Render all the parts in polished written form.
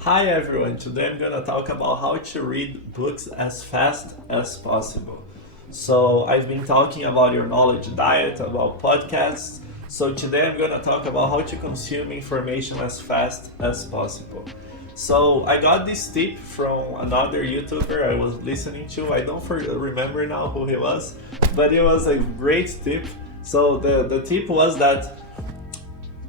Hi everyone, today I'm gonna talk about how to read books as fast as possible. So I've been talking about your knowledge diet, about podcasts. So today I'm gonna talk about how to consume information as fast as possible. So I got this tip from another YouTuber I was listening to. I don't remember now who he was, but it was a great tip. So the tip was that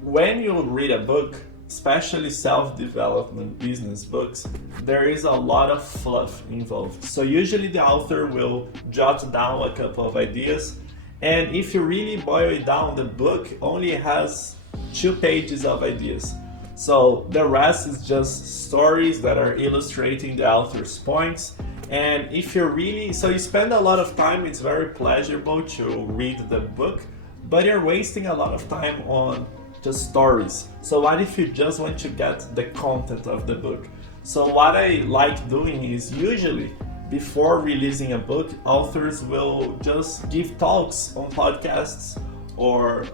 when you read a book, especially self-development business books, there is a lot of fluff involved. So usually the author will jot down a couple of ideas, and if you really boil it down, the book only has 2 pages of ideas. So the rest is just stories that are illustrating the author's points. And if you're really, so you spend a lot of time, it's very pleasurable to read the book, but you're wasting a lot of time on just stories. So what if you just want to get the content of the book? So what I like doing is usually before releasing a book, authors will just give talks on podcasts or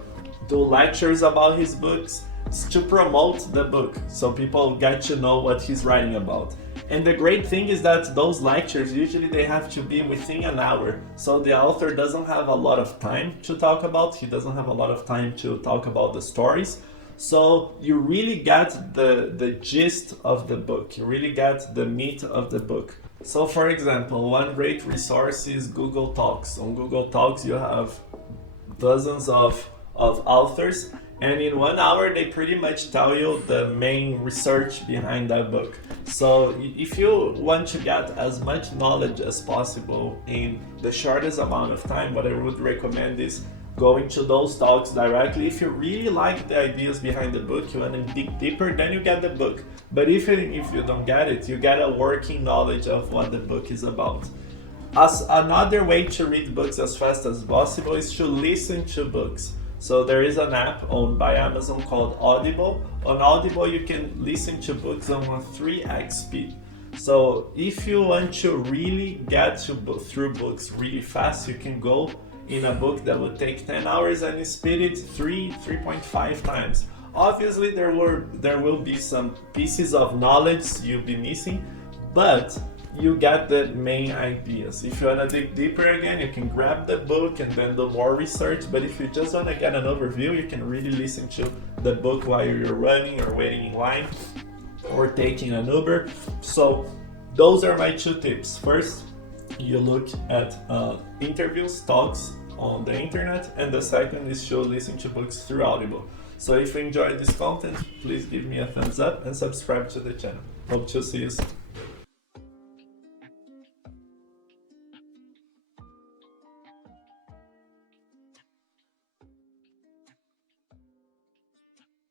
do lectures about his books to promote the book so people get to know what he's writing about. And the great thing is that those lectures usually they have to be within an hour. So the author doesn't have a lot of time to talk about, he doesn't have a lot of time to talk about the stories. So you really get the gist of the book, you really get the meat of the book. So for example, one great resource is Google Talks. On Google Talks you have dozens of authors, and in 1 hour they pretty much tell you the main research behind that book. So if you want to get as much knowledge as possible in the shortest amount of time, what I would recommend is going to those talks directly. If you really like the ideas behind the book, you want to dig deeper, then you get the book. But if you don't get it, you get a working knowledge of what the book is about. As another way to read books as fast as possible is to listen to books. So there is an app owned by Amazon called Audible. On Audible, you can listen to books on a 3x speed. So if you want to really get through books really fast, you can go in a book that would take 10 hours and you speed it 3.5 times. Obviously, there will be some pieces of knowledge you'll be missing, but you get the main ideas. If you want to dig deeper again, you can grab the book and then do more research. But if you just want to get an overview, you can really listen to the book while you're running or waiting in line or taking an Uber. So those are my 2 tips. First, you look at interviews, talks on the internet, and the second is to listen to books through Audible. So if you enjoyed this content, please give me a thumbs up and subscribe to the channel. Hope to see you soon.